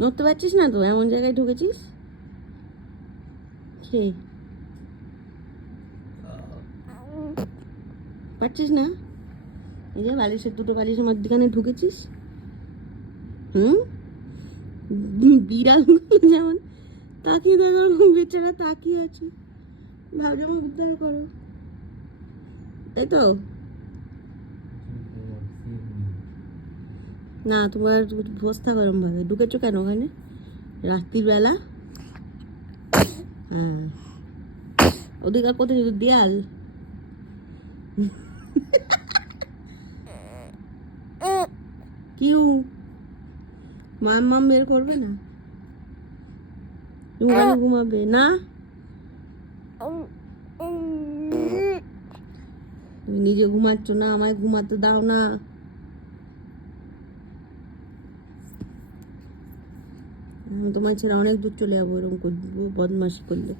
নড়তে পারছিস না তো, এমন জায়গায় ঢুকেছিস। কে পারছিস না? এই যে বালিশের দুটো বালিশের মধ্যখানে ঢুকেছিস। হুম, বিড়াল যেমন তাকিয়ে দেখো, বেচারা তাকিয়ে আছে, ভাবছি আমার উদ্ধার করো, তাই তো না? তোমার বস্তা গরম ভাবে ঢুকেছো কেন ওখানে রাত্রির বেলা? হ্যাঁ, ওদিকে কোথায় দেয়াল? কিউ মাম বের করবে না? তুমি কেন ঘুমাবে না? তুমি নিজে ঘুমাচ্ছ না, আমায় ঘুমাতে দাও না। আমি তোমার ছেড়ে অনেক দূর চলে যাবো এরকম বদমাশি করলে।